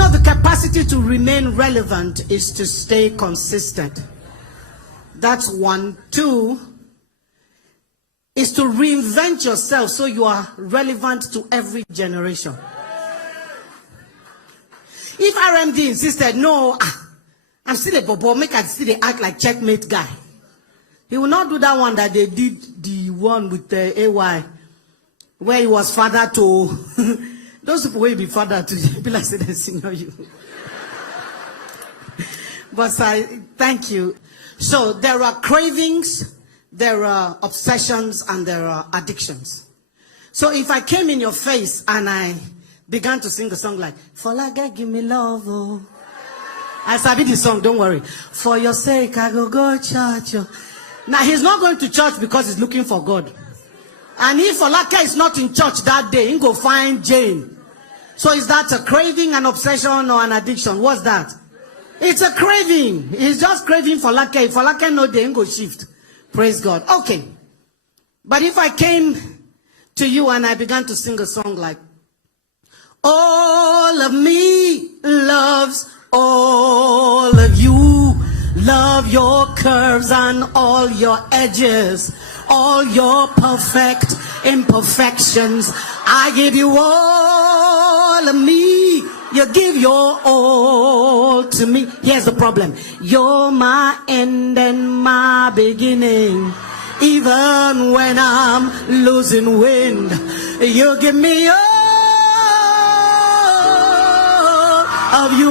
know, the capacity to remain relevant is to stay consistent. That's one. Two is to reinvent yourself so you are relevant to every generation. If RMD insisted, no, I'm still a bobo, make I still act like checkmate guy, he will not do that one that they did, the one with the AY, where he was father to those people will be father to people like say they senior you. But I thank you. So there are cravings, there are obsessions, and there are addictions. So if I came in your face and I began to sing a song like, for like God give me love, oh. I sabi the song, don't worry. For your sake, I go church. Oh. Now he's not going to church because he's looking for God. And if Olaka is not in church that day, he go find Jane. So is that a craving, an obsession, or an addiction? What's that? It's a craving. He's just craving for Olaka. If Olaka no day, he go shift. Praise God. Okay. But if I came to you and I began to sing a song like, all of me loves all of you, love your curves and all your edges, all your perfect imperfections. I give you all of me, you give your all to me. Here's the problem. You're my end and my beginning. Even when I'm losing wind, you give me all of you,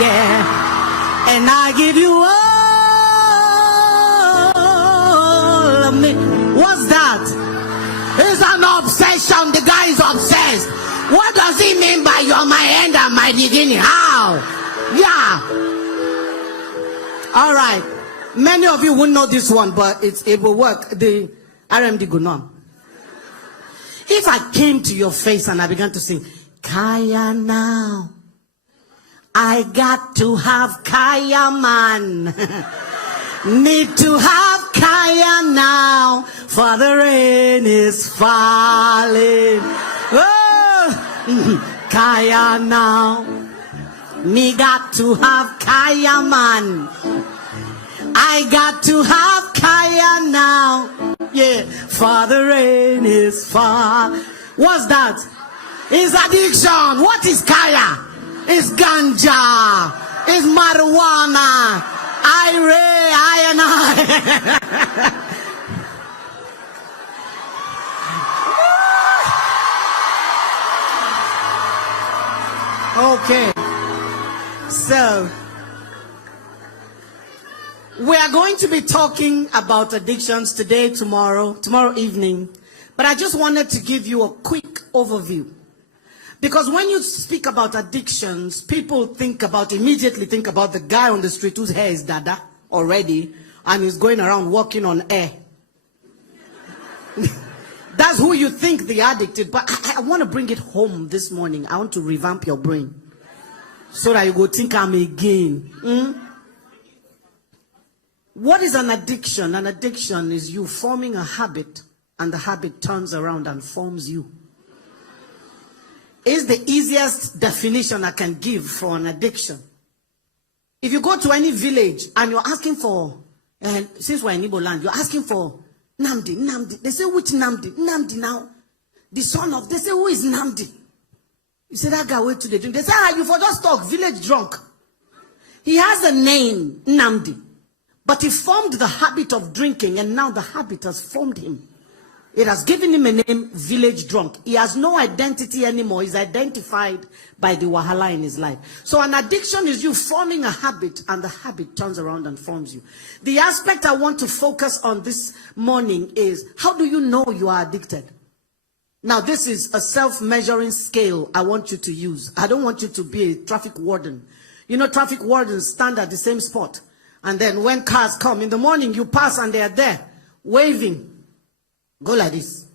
yeah, and I give you all of me. What's that? It's an obsession. The guy is obsessed. What does he mean by you're my end and my beginning? How? Yeah. All right. Many of you won't know this one, but it will work. The RMD Gunon. If I came to your face and I began to sing, Kaya now, I got to have Kaya man. Need to have Kaya now, for the rain is falling. Oh, Kaya now, me got to have Kaya man. I got to have Kaya now, yeah, for the rain is far. What's that? It's addiction. What is Kaya? It's ganja. It's marijuana. I and I. Okay. So, we are going to be talking about addictions today, tomorrow evening. But I just wanted to give you a quick overview. Because when you speak about addictions, people immediately think about the guy on the street whose hair is dada already and is going around walking on air. That's who you think the addict is. But I want to bring it home this morning. I want to revamp your brain so that you go think I'm again. What is an addiction? An addiction is you forming a habit and the habit turns around and forms you. Is the easiest definition I can give for an addiction. If you go to any village and you're asking for, since we're in Igbo land, you're asking for Namdi. They say, which Namdi? Namdi now. The son of, they say, who is Namdi? You say, that guy went to the drink. They say, you for just talk, village drunk. He has a name, Namdi. But he formed the habit of drinking and now the habit has formed him. It has given him a name, village drunk. He has no identity anymore. He's identified by the wahala in his life. So an addiction is you forming a habit and the habit turns around and forms you. The aspect I want to focus on this morning is, how do you know you are addicted? Now this is a self-measuring scale I want you to use. I don't want you to be a traffic warden. You know, traffic wardens stand at the same spot. And then when cars come in the morning, you pass and they are there waving. Go like this.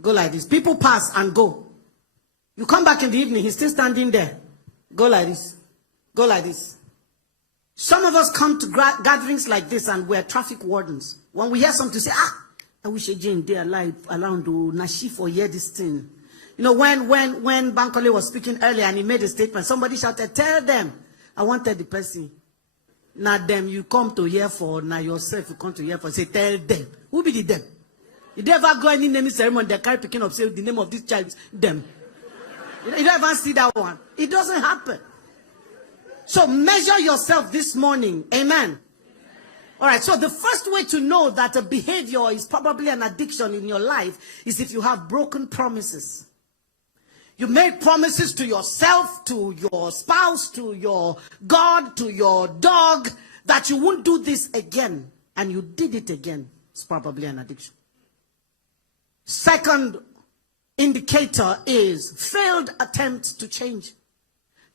Go like this. People pass and go. You come back in the evening, he's still standing there. Go like this. Go like this. Some of us come to gatherings like this and we're traffic wardens. When we hear something, say, I wish Jane there alive around to Nashi for hear this thing. You know, when Bankole was speaking earlier and he made a statement, somebody shouted, tell them. I wanted the person. Now them you come to hear for, now yourself you come to hear for. Say, tell them. Who be the them? You never go any naming ceremony, they carry picking up, say the name of this child is them. You don't even see that one. It doesn't happen. So measure yourself this morning. Amen. All right, so the first way to know that a behavior is probably an addiction in your life is if you have broken promises. You made promises to yourself, to your spouse, to your God, to your dog, that you won't do this again, and you did it again. It's probably an addiction. Second indicator is failed attempts to change.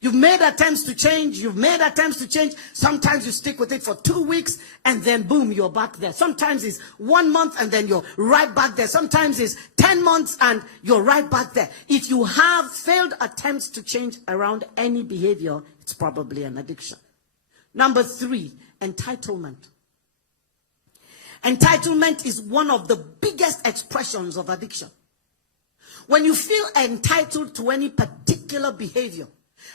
You've made attempts to change. You've made attempts to change. Sometimes you stick with it for 2 weeks and then boom, you're back there. Sometimes it's 1 month and then you're right back there. Sometimes it's 10 months and you're right back there. If you have failed attempts to change around any behavior, it's probably an addiction. Number 3, entitlement. Entitlement is one of the biggest expressions of addiction. When you feel entitled to any particular behavior,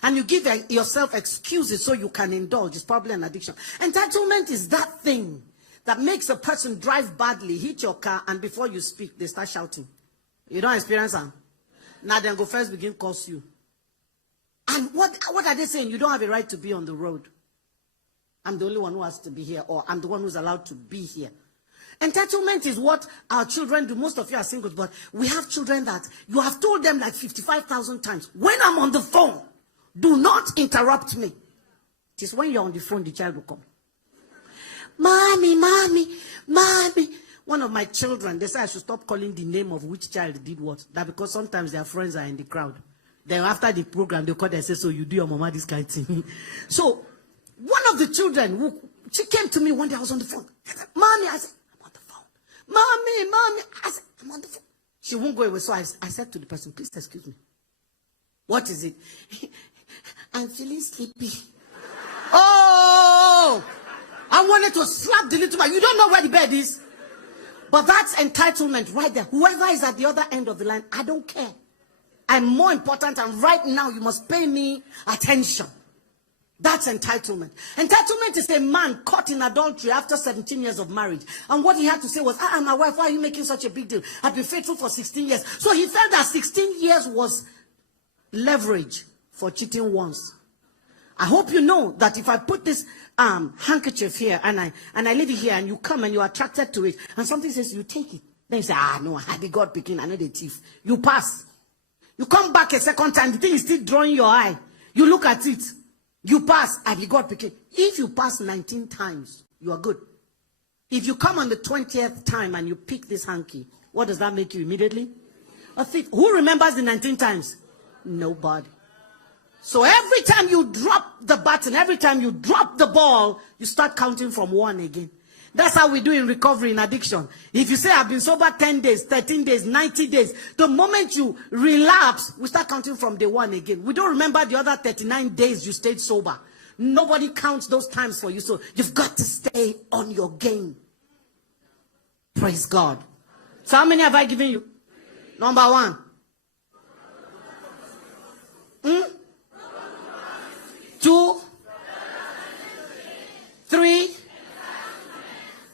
and you give yourself excuses so you can indulge, it's probably an addiction. Entitlement is that thing that makes a person drive badly, hit your car, and before you speak, they start shouting. You don't experience that? Now then go first begin curse you. And what are they saying? You don't have a right to be on the road. I'm the only one who has to be here, or I'm the one who's allowed to be here. Entitlement is what our children do. Most of you are singles, but we have children that you have told them like 55,000 times, when I'm on the phone, do not interrupt me. It is when you're on the phone, the child will come. Mommy, mommy, mommy. One of my children, they say I should stop calling the name of which child did what. That because sometimes their friends are in the crowd. Then after the program, they call and say, so you do your mama this kind of thing. So one of the children, she came to me one day, I was on the phone. I said, mommy, I said, I'm on the phone. Mommy, mommy, I said, I'm on the phone. She won't go away. So I said to the person, please excuse me. What is it? I'm feeling sleepy. Oh, I wanted to slap the little man. You don't know where the bed is. But that's entitlement right there. Whoever is at the other end of the line, I don't care. I'm more important, and right now you must pay me attention. That's entitlement. Entitlement is a man caught in adultery after 17 years of marriage. And what he had to say was, my wife, why are you making such a big deal? I've been faithful for 16 years. So he felt that 16 years was leverage for cheating once. I hope you know that if I put this handkerchief here and I leave it here and you come and you're attracted to it and something says you take it, then you say, no, I be God picking, I know the thief. You pass. You come back a second time, the thing is still drawing your eye. You look at it. You pass, I be God picking. If you pass 19 times, you are good. If you come on the 20th time and you pick this hanky, what does that make you immediately? A thief. Who remembers the 19 times? Nobody. So every time you drop the button, every time you drop the ball, you start counting from 1 again. That's how we do in recovery in addiction. If you say, I've been sober 10 days, 13 days, 90 days, the moment you relapse, we start counting from day 1 again. We don't remember the other 39 days you stayed sober. Nobody counts those times for you. So you've got to stay on your game. Praise God. So how many have I given you? Number 1. 2, 3.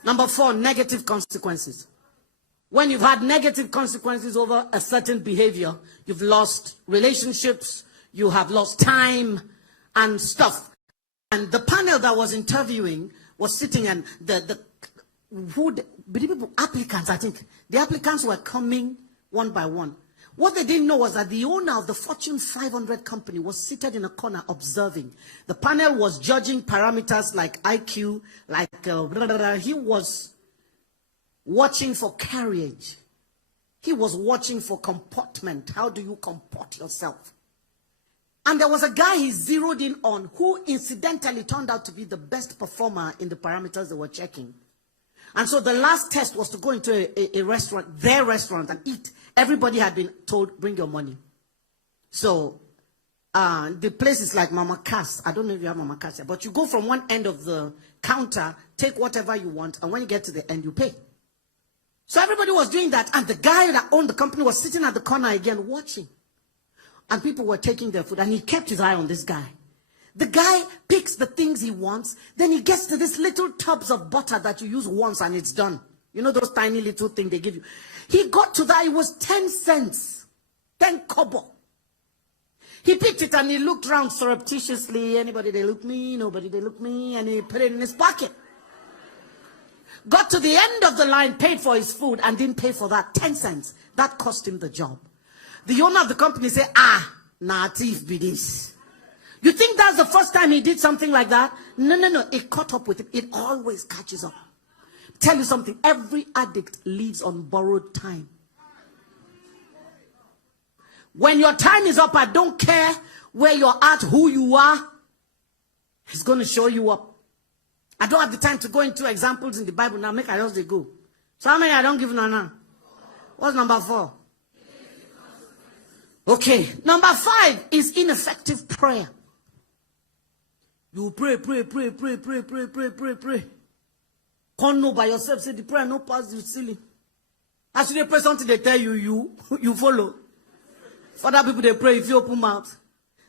Number 4, negative consequences. When you've had negative consequences over a certain behavior, you've lost relationships, you have lost time and stuff. And the panel that was interviewing was sitting, and the applicants, I think, the applicants were coming one by one. What they didn't know was that the owner of the Fortune 500 company was seated in a corner observing. The panel was judging parameters like IQ, like he was watching for carriage. He was watching for comportment. How do you comport yourself? And there was a guy he zeroed in on who incidentally turned out to be the best performer in the parameters they were checking. And so the last test was to go into a restaurant, their restaurant, and eat. Everybody had been told, bring your money. So the place is like Mama Cass. I don't know if you have Mama Cass here, but you go from one end of the counter, take whatever you want, and when you get to the end, you pay. So everybody was doing that, and the guy that owned the company was sitting at the corner again watching. and people were taking their food, and he kept his eye on this guy. The guy picks the things he wants, then he gets to these little tubs of butter that you use once and it's done. You know those tiny little things they give you. He got to that, it was 10 cents, 10 kobo. He picked it and he looked around surreptitiously. Anybody they look me, nobody they look me, and he put it in his pocket. Got to the end of the line, paid for his food, and didn't pay for that 10 cents. That cost him the job. The owner of the company said, nah, thief be this. You think that's the first time he did something like that? No. It caught up with him. It always catches up. Tell you something. Every addict lives on borrowed time. When your time is up, I don't care where you're at, who you are. He's going to show you up. I don't have the time to go into examples in the Bible now. Make I just go. So how many I don't give now? What's number 4? Okay. Number 5 is ineffective prayer. You pray. Can't know by yourself. Say the prayer no pass you silly. As they pray something, they tell you follow. For other people, they pray if you open mouth.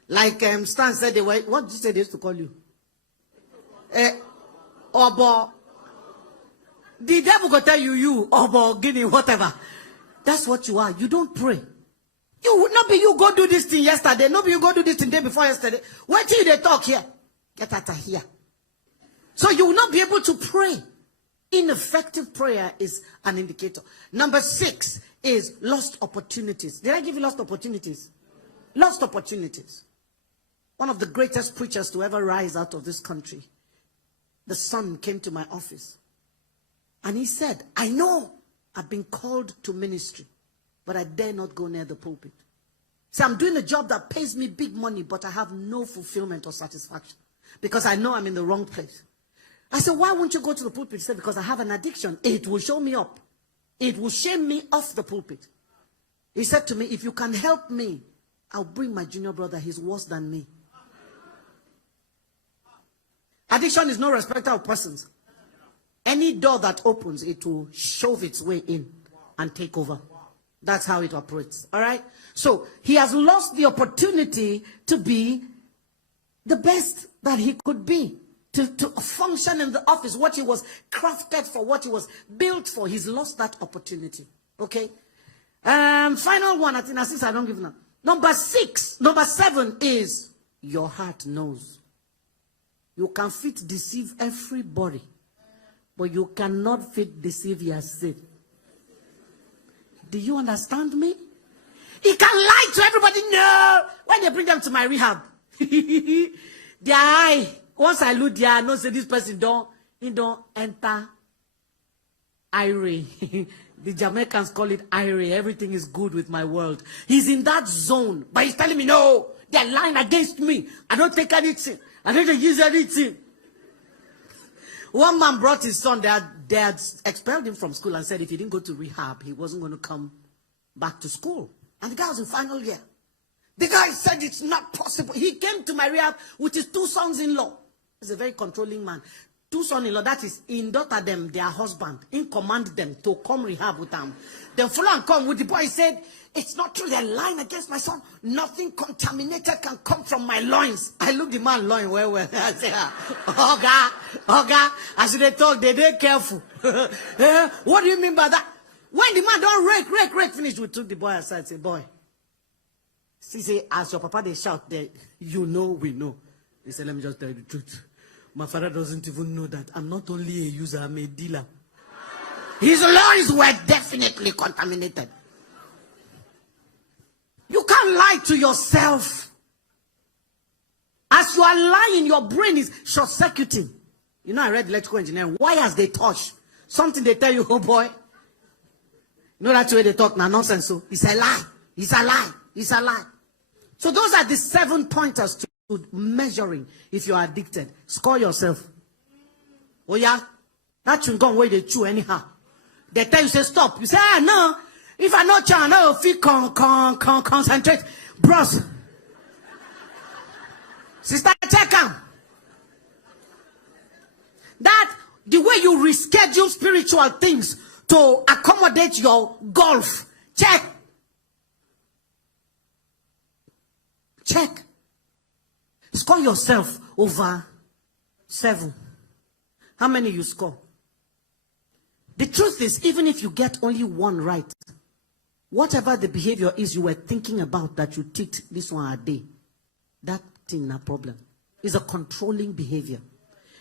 Like Stan said, they were, what did you say they used to call you? Obo. The devil will tell you, Obo, Guinea, whatever. That's what you are. You don't pray. You would not be you go do this thing yesterday. No be you go do this thing day before yesterday. Wait till they talk here. Get out of here. So you will not be able to pray. Ineffective prayer is an indicator. Number 6 is lost opportunities. Did I give you lost opportunities? Lost opportunities. One of the greatest preachers to ever rise out of this country, the son came to my office. And he said, I know I've been called to ministry, but I dare not go near the pulpit. See, I'm doing a job that pays me big money, but I have no fulfillment or satisfaction because I know I'm in the wrong place. I said, why won't you go to the pulpit? He said, because I have an addiction. It will show me up. It will shame me off the pulpit. He said to me, if you can help me, I'll bring my junior brother. He's worse than me. Addiction is no respecter of persons. Any door that opens, it will shove its way in and take over. That's how it operates. All right? So he has lost the opportunity to be the best that he could be. To function in the office, what he was crafted for, what he was built for. He's lost that opportunity. Okay? Final one, I think, since I don't give now. Number 7 is your heart knows. You can fit deceive everybody, but you cannot fit deceive yourself. Do you understand me? He can lie to everybody. No. When they bring them to my rehab, their eye. Once I look there, I know say this person don't enter IRA. The Jamaicans call it IRA. Everything is good with my world. He's in that zone. But he's telling me, no, they're lying against me. I don't take anything. I don't use anything. One man brought his son. They had expelled him from school and said if he didn't go to rehab, he wasn't going to come back to school. And the guy was in final year. The guy said it's not possible. He came to my rehab with his 2 sons-in-law. He's a very controlling man. 2 sons-in-law, that is, in daughter them, their husband, in command them to come rehab with them. Then follow and come with the boy. He said, it's not true, they're lying against my son. Nothing contaminated can come from my loins. I look the man loin well. I say, Oga, as they talk, they're careful. What do you mean by that? When the man don't rake, finish, we took the boy aside, say, boy. See, say, as your papa, they shout there, you know, we know. He said, let me just tell you the truth. My father doesn't even know that I'm not only a user, I'm a dealer. His loins were definitely contaminated. You can't lie to yourself. As you are lying, your brain is short-circuiting. You know, I read electrical engineering. Wires they touch. Something they tell you, oh boy. You know that's the way they talk now, nonsense. So it's a lie. It's a lie. It's a lie. So those are the 7 pointers to measuring if you are addicted. Score yourself. Oh yeah? That chewing gum where they chew anyhow. They tell you, say stop. You say, no. If I not chew, I know if you concentrate. Bros. Sister, check out. That, the way you reschedule spiritual things to accommodate your golf. Check. Check. Score yourself over 7. How many you score? The truth is, even if you get only 1 right, whatever the behavior is you were thinking about that you ticked this one a day, that thing, no problem. Is a controlling behavior.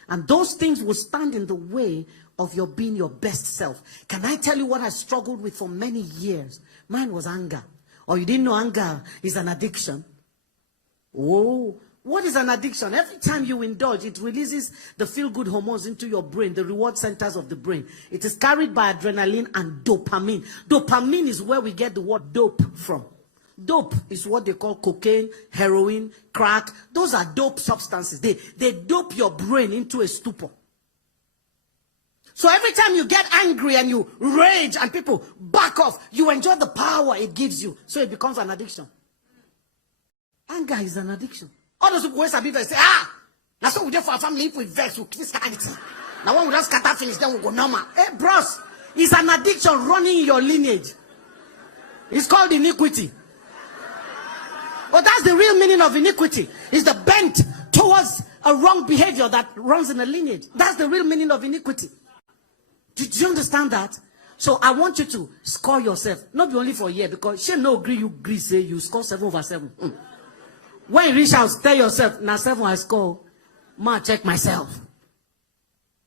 And those things will stand in the way of your being your best self. Can I tell you what I struggled with for many years? Mine was anger. Or you didn't know anger is an addiction. Oh, what is an addiction? Every time you indulge, it releases the feel-good hormones into your brain, the reward centers of the brain. It is carried by adrenaline and dopamine. Dopamine is where we get the word dope from. Dope is what they call cocaine, heroin, crack. Those are dope substances. They dope your brain into a stupor. So every time you get angry and you rage and people back off, you enjoy the power it gives you. So it becomes an addiction. Anger is an addiction. All those people who say, that's what we do for our family. If we vex, we kiss charity. Now when we just scatter finish, then we go normal. Hey, bros, it's an addiction running in your lineage. It's called iniquity. But that's the real meaning of iniquity. It's the bent towards a wrong behavior that runs in a lineage. That's the real meaning of iniquity. Did you understand that? So I want you to score yourself. Not only for a year, because she no agree, you agree, say you score 7 over 7. When you reach out, tell yourself, now 7 I score. Ma, check myself.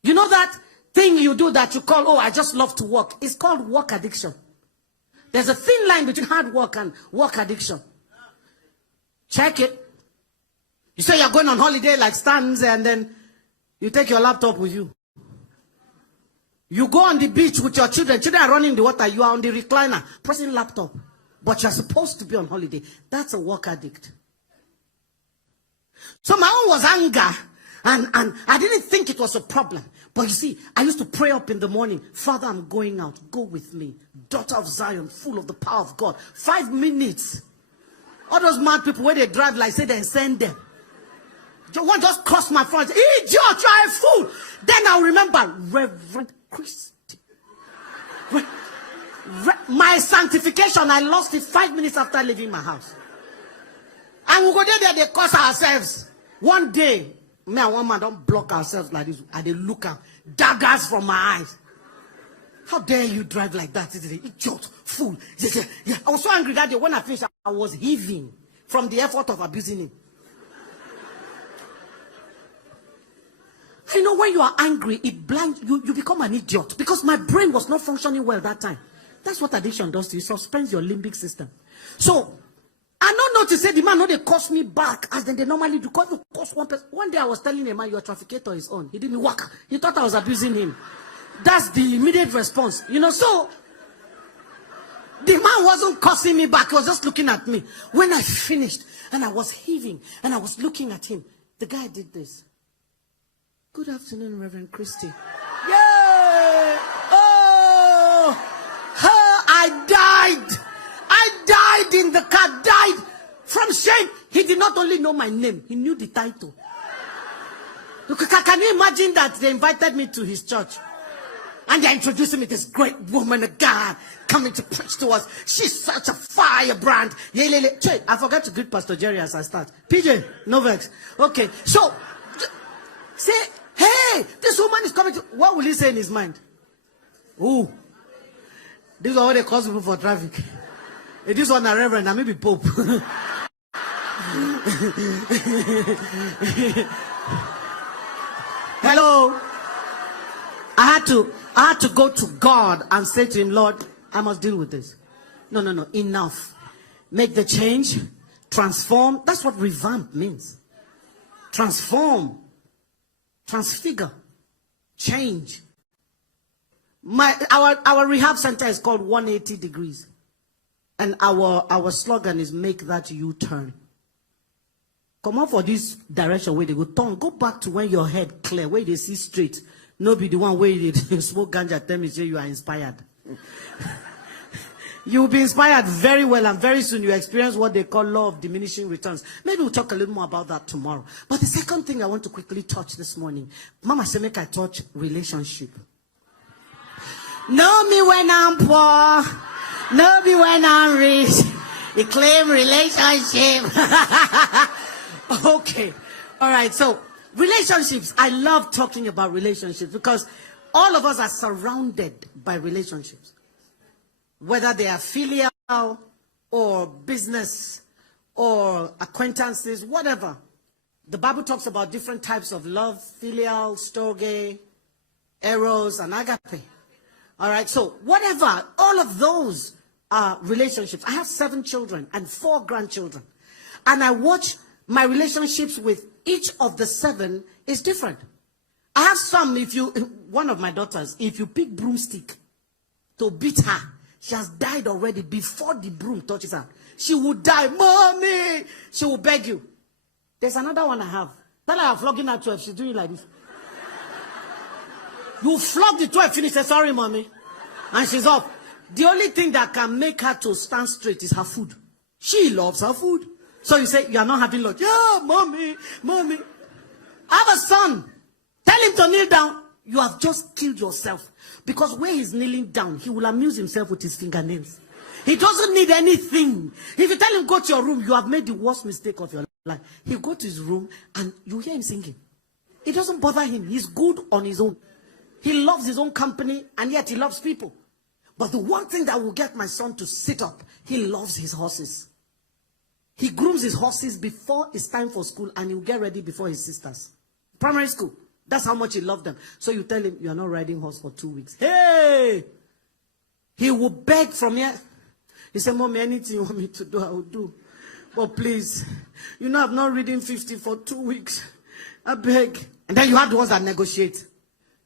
You know that thing you do that you call, I just love to work. It's called work addiction. There's a thin line between hard work and work addiction. Check it. You say you're going on holiday like Stan's and then you take your laptop with you. You go on the beach with your children. Children are running the water. You are on the recliner, pressing laptop. But you're supposed to be on holiday. That's a work addict. So my own was anger. And I didn't think it was a problem. But you see, I used to pray up in the morning. Father, I'm going out. Go with me. Daughter of Zion, full of the power of God. 5 minutes. All those mad people, where they drive like say they send them. One just crossed my front. Idiot, you are a fool. Then I'll remember Rev Christie. My sanctification, I lost it 5 minutes after leaving my house. And we go there, they curse ourselves. One day, me and one man don't block ourselves like this. And they look at daggers from my eyes. How dare you drive like that? Idiot, fool. Yeah. I was so angry that day. When I finished, I was heaving from the effort of abusing him. You know, when you are angry, it blinds you. You become an idiot. Because my brain was not functioning well that time. That's what addiction does to you. It suspends your limbic system. So, I don't know to say the man, no, they cost me back as they normally do. Because you cost one person. One day I was telling a man, your trafficator is on. He didn't work. He thought I was abusing him. That's the immediate response. You know, so the man wasn't cursing me back. He was just looking at me. When I finished and I was heaving and I was looking at him, the guy did this. Good afternoon, Rev Christie. Yay! Oh, I died in the car, died from shame. He did not only know my name, he knew the title. Can you imagine that they invited me to his church? And they're introducing me this great woman of God coming to preach to us. She's such a firebrand. I forgot to greet Pastor Jerry as I start. PJ, no vex. Okay, so say, hey, this woman is coming to. What will he say in his mind? Oh, this is what they call people for traffic. Hey, this one a reverend, and maybe Pope. Hello. I had to go to God and say to him, Lord, I must deal with this. No, enough. Make the change, transform. That's what revamp means. Transform, transfigure, change. Our rehab center is called 180 degrees. And our slogan is make that U-turn. Come on for this direction where they go. Turn, go back to when your head clear, where they see straight. No be the one where you smoke ganja, tell me say you are inspired. You'll be inspired very well, and very soon you experience what they call law of diminishing returns. Maybe we'll talk a little more about that tomorrow. But the second thing I want to quickly touch this morning, Mama said make I touch relationship. Know me when I'm poor, know me when I'm rich. He claimed relationship. Okay. All right. So relationships. I love talking about relationships because all of us are surrounded by relationships. Whether they are filial or business or acquaintances, whatever. The Bible talks about different types of love: filial, storge, eros, and agape. All right, so whatever, all of those are relationships. I have 7 children and 4 grandchildren. And I watch my relationships with each of the 7 is different. I have some, one of my daughters, if you pick broomstick to beat her, she has died already before the broom touches her. She would die. Mommy! She will beg you. There's another one I have. Tell her I'm flogging her 12. She's doing like this. You flog the 12, finish, say, sorry, mommy. And she's off. The only thing that can make her to stand straight is her food. She loves her food. So you say, you are not having lunch. Yeah, mommy, mommy. I have a son. Tell him to kneel down. You have just killed yourself. Because when he's kneeling down, he will amuse himself with his fingernails. He doesn't need anything. If you tell him, go to your room, you have made the worst mistake of your life. He'll go to his room and you hear him singing. It doesn't bother him. He's good on his own. He loves his own company and yet he loves people. But the one thing that will get my son to sit up, he loves his horses. He grooms his horses before it's time for school and he'll get ready before his sisters. Primary school. That's how much he loved them. So you tell him, you're not riding horse for 2 weeks. Hey! He will beg from here. He said, Mommy, anything you want me to do, I will do. But please, you know, I've not ridden 50 for 2 weeks. I beg. And then you have the ones that negotiate.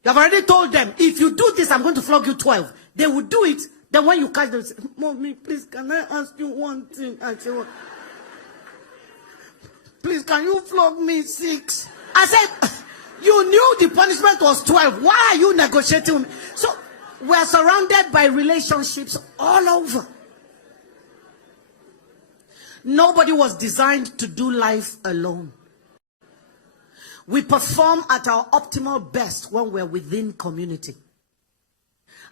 You have already told them, if you do this, I'm going to flog you 12. They will do it. Then when you catch them, say, Mommy, please, can I ask you one thing? I say, what? Please, can you flog me 6? I said, you knew the punishment was 12. Why are you negotiating with me? So we're surrounded by relationships all over. Nobody was designed to do life alone. We perform at our optimal best when we're within community.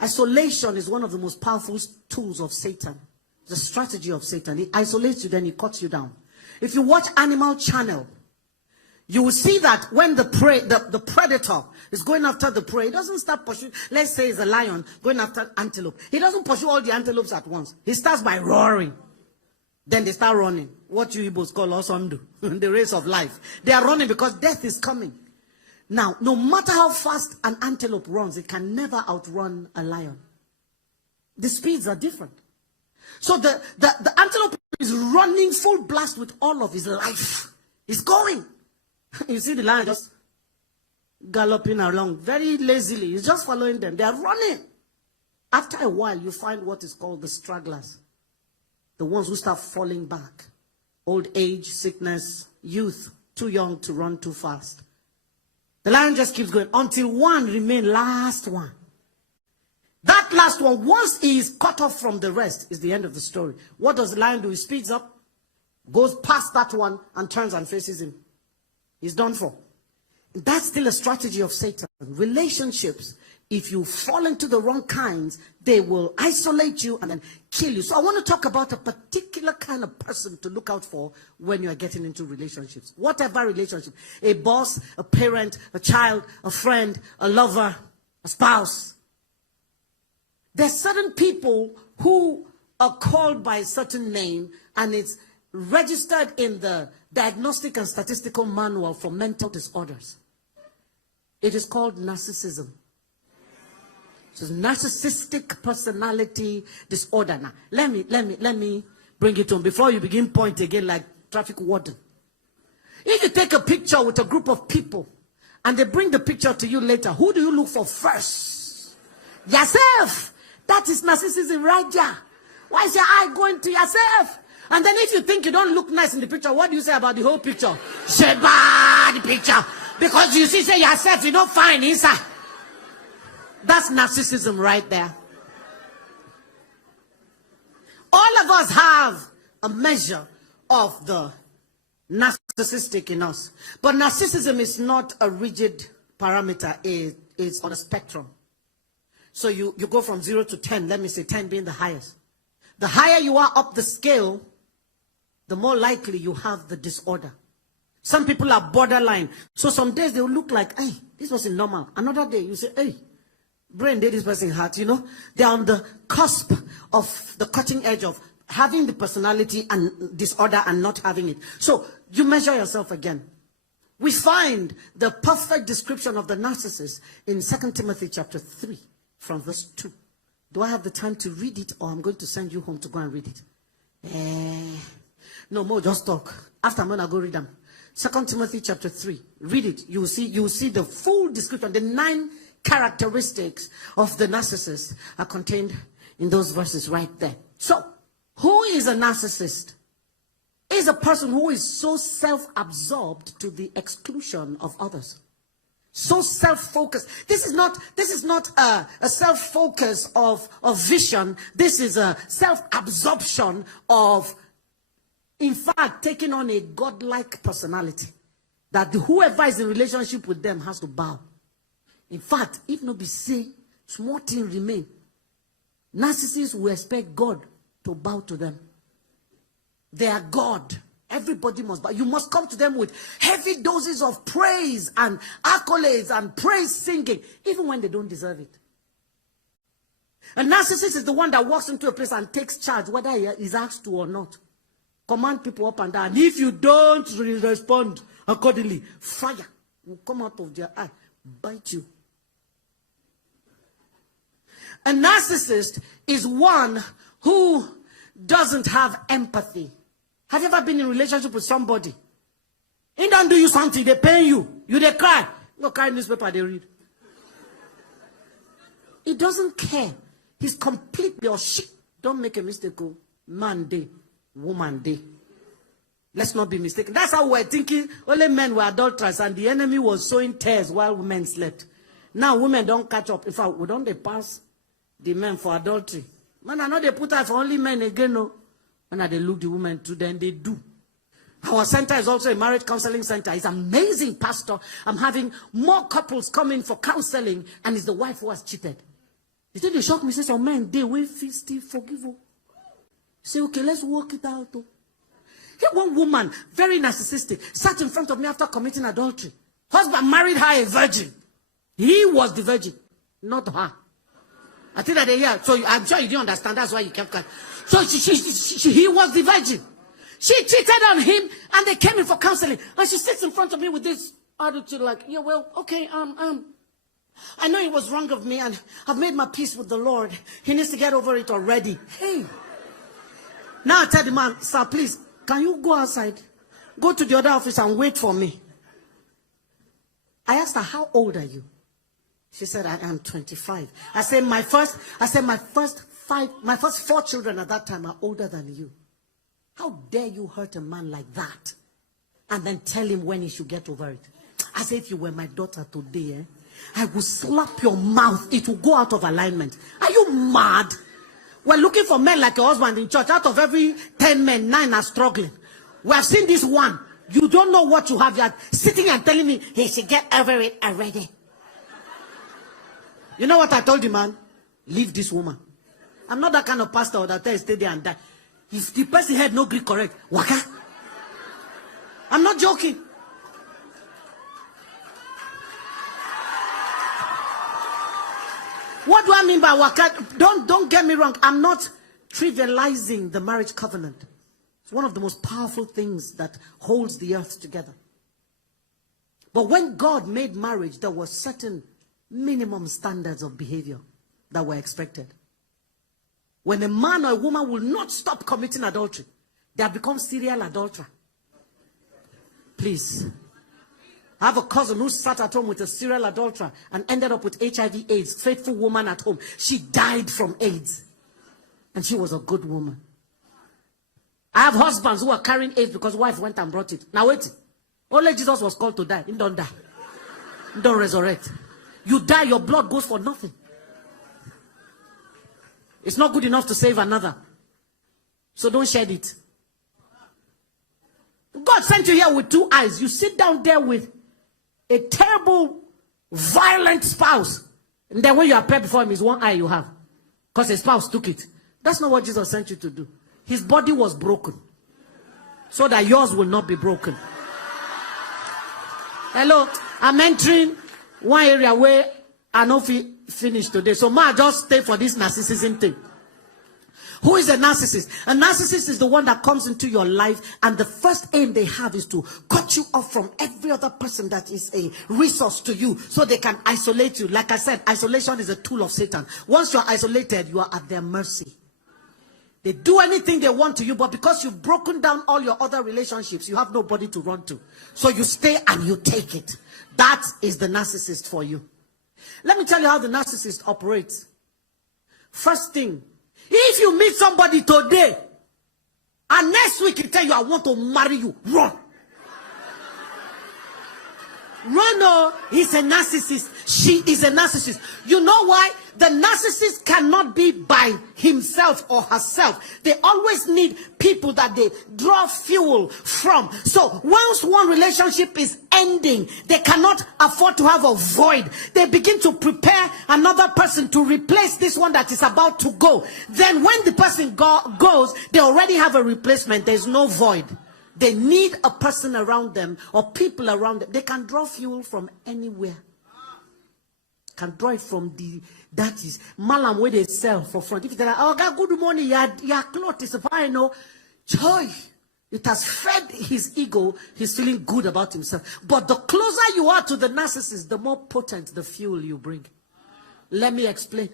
Isolation is one of the most powerful tools of Satan. The strategy of Satan. He isolates you, then he cuts you down. If you watch Animal Channel, you will see that when the predator is going after the prey, he doesn't start pursuing. Let's say it's a lion going after antelope. He doesn't pursue all the antelopes at once. He starts by roaring. Then they start running. What you Igbos call Osondu, the race of life. They are running because death is coming. Now, no matter how fast an antelope runs, it can never outrun a lion. The speeds are different. So the antelope is running full blast with all of his life. He's going. You see the lion just galloping along very lazily. He's just following them. They are running. After a while, you find what is called the stragglers. The ones who start falling back. Old age, sickness, youth, too young to run too fast. The lion just keeps going until one remains last one. That last one, once he is cut off from the rest, is the end of the story. What does the lion do? He speeds up, goes past that one, and turns and faces him. He's done for. That's still a strategy of Satan. Relationships, if you fall into the wrong kinds, they will isolate you and then kill you. So I want to talk about a particular kind of person to look out for when you are getting into relationships. Whatever relationship. A boss, a parent, a child, a friend, a lover, a spouse. There's certain people who are called by a certain name and it's registered in the Diagnostic and Statistical Manual for Mental Disorders. It is called narcissism. It's a narcissistic personality disorder. Now, let me bring it on before you begin point again like traffic warden. If you take a picture with a group of people and they bring the picture to you later, who do you look for first? Yourself. That is narcissism right there. Why is your eye going to yourself? And then if you think you don't look nice in the picture, what do you say about the whole picture? Sheba the picture. Because you see, say yourself, you don't find inside. That's narcissism right there. All of us have a measure of the narcissistic in us. But narcissism is not a rigid parameter. It's on a spectrum. So you go from 0 to 10, let me say 10 being the highest. The higher you are up the scale, the more likely you have the disorder. Some people are borderline. So some days they will look like, hey, this person normal. Another day you say, hey, brain did this person heart, you know. They're on the cusp of the cutting edge of having the personality and disorder and not having it. So you measure yourself again. We find the perfect description of the narcissist in 2 Timothy chapter 3 from verse 2. Do I have the time to read it, or I'm going to send you home to go and read it? No more, just talk. After I'm going to go read them. 2 Timothy chapter 3. Read it. You will see the full description. The 9 characteristics of the narcissist are contained in those verses right there. So, who is a narcissist? Is a person who is so self-absorbed to the exclusion of others. So self-focused. This is not a self-focus of vision. This is a self-absorption of, in fact, taking on a godlike personality. That whoever is in relationship with them has to bow. In fact, if not be say, small thing remain. Narcissists will expect God to bow to them. They are God. Everybody must bow. You must come to them with heavy doses of praise and accolades and praise singing, even when they don't deserve it. A narcissist is the one that walks into a place and takes charge, whether he is asked to or not. Command people up and down. And if you don't respond accordingly, fire will come out of their eye, bite you. A narcissist is one who doesn't have empathy. Have you ever been in a relationship with somebody? He don't do you something, they pay you. You they cry. You carry newspaper, they read. He doesn't care. He's completely, or shit. Don't make a mistake. Man day, woman day. Let's not be mistaken. That's how we're thinking. Only men were adulterers and the enemy was sowing tears while women slept. Now women don't catch up. In fact, we don't they pass the men for adultery. Man, I know they put out for only men again, no. When they look the women too, then they do. Our center is also a marriage counseling center. It's amazing, pastor. I'm having more couples coming for counseling, and it's the wife who has cheated. You think they shock me? Say some men, they will still forgive you. Say, okay, let's work it out. Here one woman, very narcissistic, sat in front of me after committing adultery. Husband married her a virgin. He was the virgin, not her. I think that they hear. So I'm sure you didn't understand. That's why you kept quiet. So he was the virgin. She cheated on him, and they came in for counseling. And she sits in front of me with this attitude like, yeah, well, okay, I know it was wrong of me, and I've made my peace with the Lord. He needs to get over it already. Hey. Now I tell the man, sir, please, can you go outside? Go to the other office and wait for me. I asked her, how old are you? She said, I am 25. I said, my first 4 children at that time are older than you. How dare you hurt a man like that? And then tell him when he should get over it. I said, if you were my daughter today, I will slap your mouth. It will go out of alignment. Are you mad? We're looking for men like your husband in church. Out of every 10 men, 9 are struggling. We have seen this one. You don't know what you have. You're sitting and telling me he should get over it already. You know what I told the man? Leave this woman. I'm not that kind of pastor that tells stay there and die. If the person had no Greek correct, waka. I'm not joking. What do I mean by waka? Don't get me wrong. I'm not trivializing the marriage covenant. It's one of the most powerful things that holds the earth together. But when God made marriage, there were certain minimum standards of behavior that were expected. When a man or a woman will not stop committing adultery, they have become serial adulterer. Please. I have a cousin who sat at home with a serial adulterer and ended up with HIV/AIDS. Faithful woman at home. She died from AIDS. And she was a good woman. I have husbands who are carrying AIDS because wife went and brought it. Now wait. Only Jesus was called to die. He don't die. He don't resurrect. You die, your blood goes for nothing. It's not good enough to save another. So don't shed it. God sent you here with 2 eyes. You sit down there with a terrible, violent spouse. And then when you appear before him, it's 1 eye you have. Because his spouse took it. That's not what Jesus sent you to do. His body was broken. so that yours will not be broken. Hello, I'm entering one area where I know finish today. So ma just stay for this narcissism thing. Who is a narcissist? A narcissist is the one that comes into your life and the first aim they have is to cut you off from every other person that is a resource to you so they can isolate you. Like I said, isolation is a tool of Satan. Once you're isolated, you are at their mercy. They do anything they want to you, but because you've broken down all your other relationships, you have nobody to run to. So you stay and you take it. That is the narcissist for you. Let me tell you how the narcissist operates. First thing, if you meet somebody today, and next week he tell you, I want to marry you, run. Run, no, he's a narcissist. She is a narcissist. You know why? The narcissist cannot be by himself or herself. They always need people that they draw fuel from. So once one relationship is ending, they cannot afford to have a void. They begin to prepare another person to replace this one that is about to go. Then when the person goes, they already have a replacement. There's no void. They need a person around them or people around them. They can draw fuel from anywhere. Can draw it from that is malam where they sell for front. If you tell her, oh God, good morning, your clothes is fine, no joy. It has fed his ego. He's feeling good about himself. But the closer you are to the narcissist, the more potent the fuel you bring. Let me explain.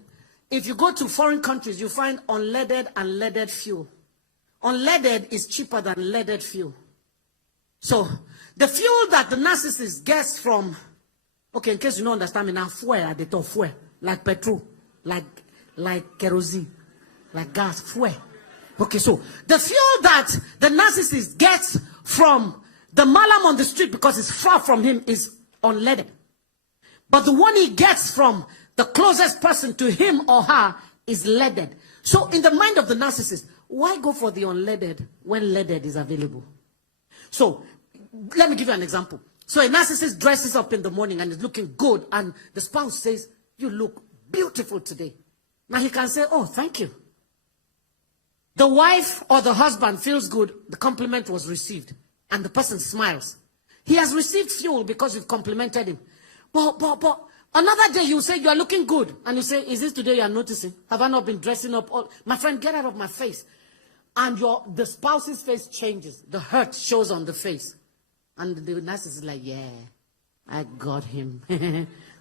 If you go to foreign countries, you find unleaded and leaded fuel. Unleaded is cheaper than leaded fuel. So the fuel that the narcissist gets from, okay, in case you don't understand me now, fuel at the top, fuel, like petrol, like kerosene, like gas, fuel. Okay, so the fuel that the narcissist gets from the malam on the street because it's far from him is unleaded. But the one he gets from the closest person to him or her is leaded. So in the mind of the narcissist, why go for the unleaded when leaded is available? So let me give you an example. So a narcissist dresses up in the morning and is looking good, and the spouse says, you look beautiful today. Now he can say, oh, thank you. The wife or the husband feels good, the compliment was received, and the person smiles. He has received fuel because you've complimented him. But another day you say, you are looking good, and you say, is this today you are noticing? Have I not been dressing up? My friend, get out of my face. And the spouse's face changes. The hurt shows on the face. And the narcissist is like, yeah, I got him.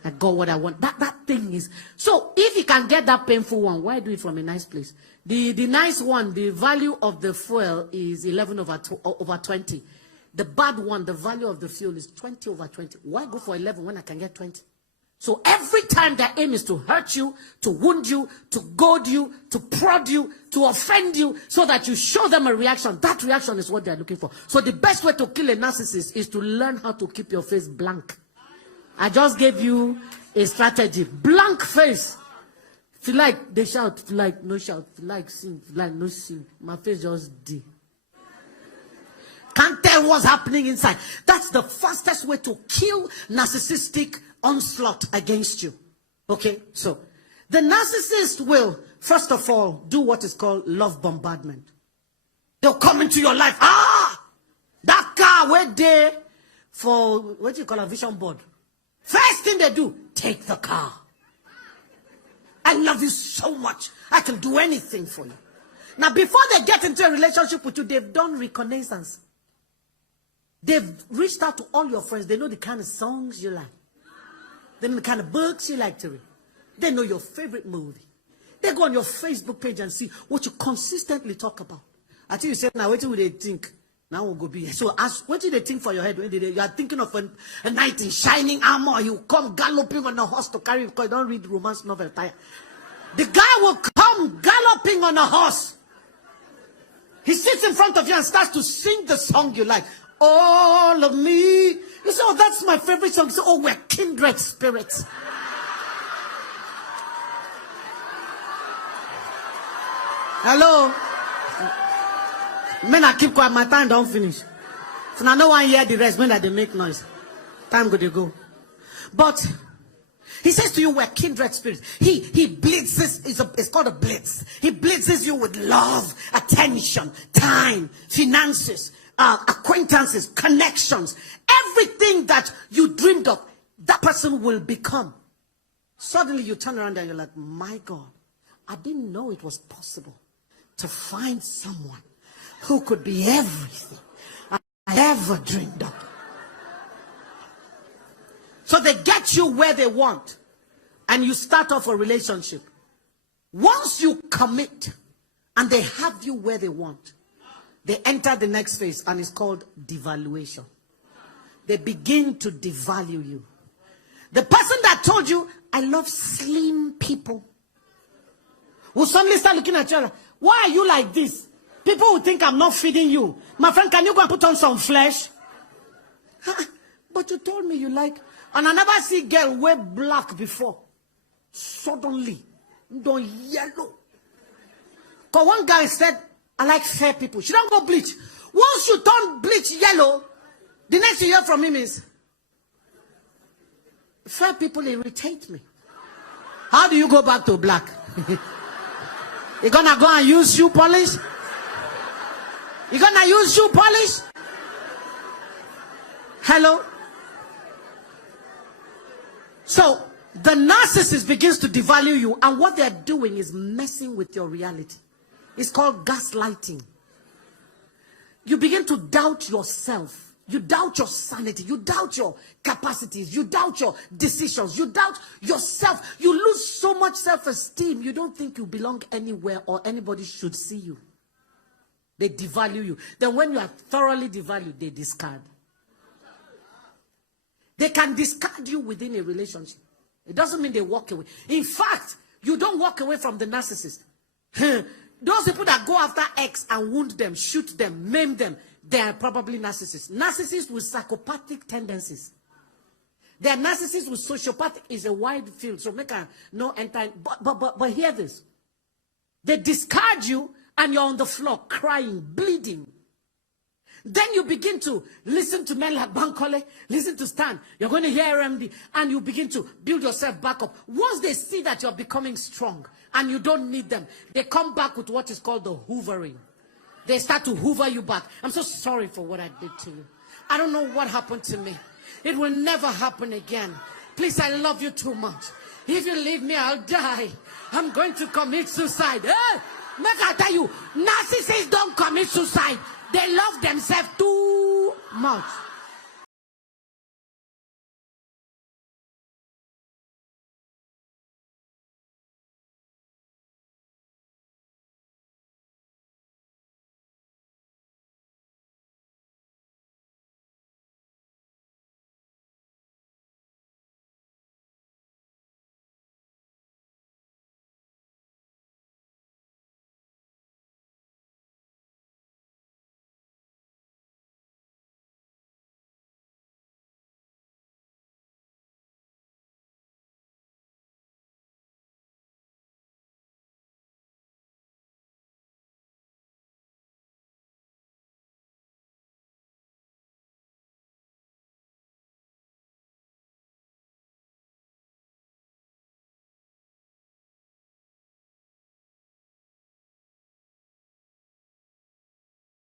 I got what I want. That thing is. So if you can get that painful one, why do it from a nice place? The nice one, the value of the fuel is 11 over 20. The bad one, the value of the fuel is 20 over 20. Why go for 11 when I can get 20? So every time their aim is to hurt you, to wound you, to goad you, to prod you, to offend you, so that you show them a reaction. That reaction is what they're looking for. So the best way to kill a narcissist is to learn how to keep your face blank. I just gave you a strategy. Blank face. If you like, they shout. If you like, no shout. If you like, sing. If you like, no sing. My face just D. Can't tell what's happening inside. That's the fastest way to kill narcissistic onslaught against you. Okay, so the narcissist will first of all do what is called love bombardment. They'll come into your life. That car where they for what do you call a vision board? First thing they do, take the car. I love you so much. I can do anything for you. Now before they get into a relationship with you, they've done reconnaissance. They've reached out to all your friends. They know the kind of songs you like. They know the kind of books you like to read. They know your favorite movie. They go on your Facebook page and see what you consistently talk about. Until you say, now what do they think? Now we'll go be here. So ask, what do they think for your head? When you are thinking of a knight in shining armor. You come galloping on a horse to carry, because you don't read romance novel. The guy will come galloping on a horse. He sits in front of you and starts to sing the song you like. All of me. You say, oh, that's my favorite song. You say, oh, we're kindred spirits. Hello? Men, I keep quiet. My time don't finish. So now no one hear the rest when they make noise. Time go to go. But he says to you, we're kindred spirits. He blitzes. It's called a blitz. He blitzes you with love, attention, time, finances, acquaintances, connections, everything that you dreamed of, that person will become. Suddenly you turn around and you're like, my God, I didn't know it was possible to find someone who could be everything I ever dreamed of. So they get you where they want, and you start off a relationship. Once you commit and they have you where they want, they enter the next phase, and it's called devaluation. They begin to devalue you. The person that told you, I love slim people, will suddenly start looking at you like, why are you like this? People will think I'm not feeding you. My friend, can you go and put on some flesh? But you told me you like, and I never see girl wear black before. Suddenly, don't yellow. Because one guy said, I like fair people. She don't go bleach. Once you turn bleach yellow, the next you hear from him is, fair people irritate me. How do you go back to black? You gonna go and use shoe polish? You gonna use shoe polish? Hello? So, the narcissist begins to devalue you, and what they're doing is messing with your reality. It's called gaslighting. You begin to doubt yourself. You doubt your sanity. You doubt your capacities. You doubt your decisions. You doubt yourself. You lose so much self-esteem. You don't think you belong anywhere or anybody should see you. They devalue you. Then when you are thoroughly devalued, they discard. They can discard you within a relationship. It doesn't mean they walk away. In fact, you don't walk away from the narcissist. Those people that go after X and wound them, shoot them, maim them, they are probably narcissists. Narcissists with psychopathic tendencies. They are narcissists with sociopathic. Is a wide field, so make a no enter. But hear this. They discard you and you're on the floor crying, bleeding. Then you begin to listen to men like Bankole, listen to Stan. You're going to hear RMD, and you begin to build yourself back up. Once they see that you're becoming strong and you don't need them, they come back with what is called the hoovering. They start to hoover you back. I'm so sorry for what I did to you. I don't know what happened to me. It will never happen again. Please, I love you too much. If you leave me, I'll die. I'm going to commit suicide. Hey, make I tell you, narcissists don't commit suicide. They love themselves too much.